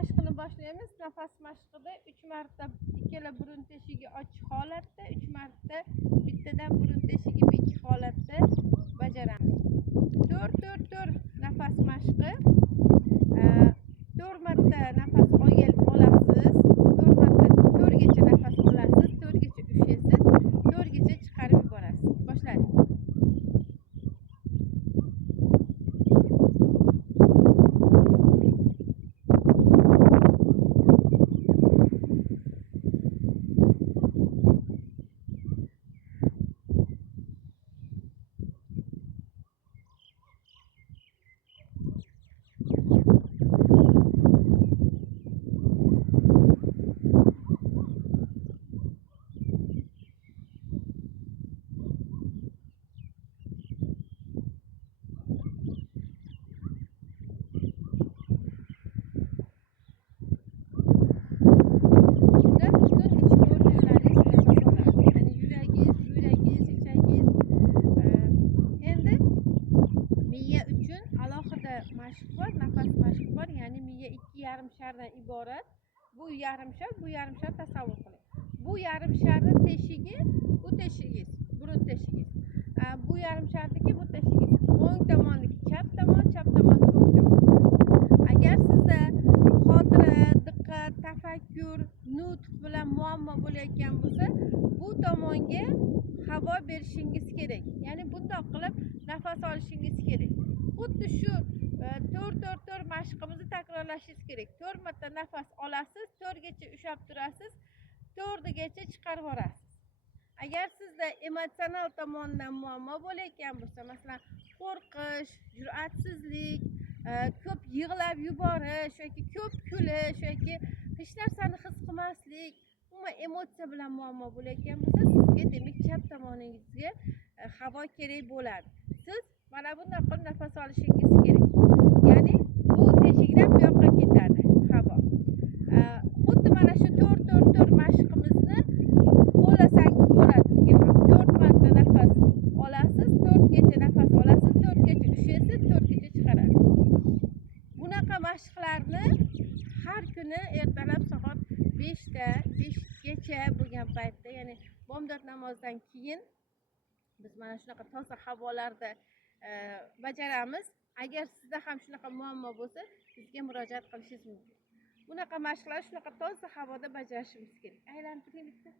mashqini boshlaymiz. Nafas mashqida 3 marta ikkala burun teshigi ochiq holatda, 3 marta bittadan burun teshigi bekik holatda bajaramiz. 4-4-4 nafas mashqi. 4 marta nafas olasiz, 4 marta 4 gacha nafas olasiz, 4 gacha ushlaysiz, 4 gacha chiqarib yuborasiz. Boshladik. Mashq bor, nafas mashqi bor, ya'ni miya 2,5 shardan iborat. Bu yarim shar tasavvur qiling. Bu yarim sharning teshigi, bu teshigingiz, burun teshigingiz. Bu yarim shardagi bu teshigingiz. O'ng tomonniki chap tomon, chap tomonniki o'ng tomon. Agar sizda xotira, diqqat, tafakkur, nutq bilan muammo bo'layotgan bo'lsa, bu tomonga havo berishingiz kerak. Ya'ni bundoq qilib nafas olishingiz kerak. Xuddi shu 4-4-4 mashqimizni takrorlashingiz kerak. 4 marta nafas olasiz, 4 gacha ushlab turasiz, 4 gacha chiqarib yuborasiz. Agar sizda emotsional tomondan muammo bo'layotgan bo'lsa, masalan, qo'rqish, jur'atsizlik, ko'p yig'lab yuborish yoki ko'p kulish yoki hech narsani his qilmaslik, umuman emotsiya bilan muammo bo'layotgan bo'lsa, sizga demak chap tomoningizga havo kerak bo'ladi. Siz mana bunday qilib nafas olishingiz kerak. Ya'ni bu teshikdan bu yoqqa ketadi havo. Xuddi mana shu 4-4-4 mashqimizni qo'llasangiz bo'ladi bunga ham. 4 marta nafas olasiz, 4 gacha nafas olasiz, 4 gacha ushlaysiz, 4 gacha chiqarasiz. Bunaqa mashqlarni har kuni ertalab soat 5 gacha bo'lgan paytda, ya'ni bomdod namozidan keyin biz mana shunaqa toza havolarda bajaramiz. Agar sizda ham shunaqa muammo bo'lsa, bizga murojaat qilishingiz mumkin. Bunaqa mashqlar shunaqa toza havoda bajarishimiz kerak. Aylantiring bitta.